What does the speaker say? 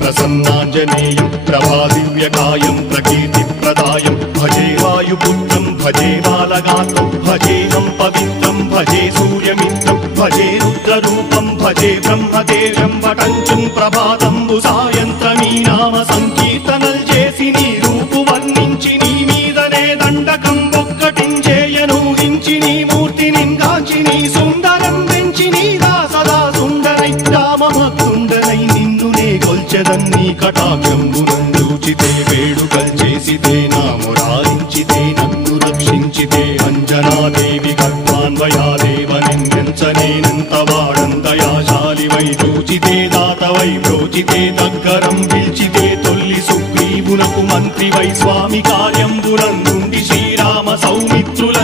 ప్రసన్నాంజనేయం ప్రభాదివ్యకాయం ప్రకీర్తిప్రదాయం భజే వాయుపుత్రం భజే బాలగాత్రం భజేహం పవిత్రం భజే సూర్యమిత్రం భజే రుద్రరూపం భజే బ్రహ్మదేవం వటంచుం ప్రభాతంబు సాయంత్రమీ నామ సంకీర్తనల్ చేసి నీ రూపు వర్ణించి నీ మీదనే దండకం ఒక్కటించేయనూహించి నీ మూర్తిని గాంచి నీ సుందరం పెంచి నీదా సదా సుందరై రామభక్తుండనై కొల్చెదన్నీ కటాక్షంబునందూచితే వేడుకల్ చేసితే నా మురారించితే నన్ను రక్షించితే అంజనాదేవి గర్భాన్వయాదేవనిందించనేనంత వాడంతయాశాలివై చూచితే దాతవై బ్రోచితే దగ్గరం పిలిచితే తొల్లి సుగ్రీవునకు మంత్రివై స్వామి కార్యంబునందుండి శ్రీరామ సౌమిత్రుల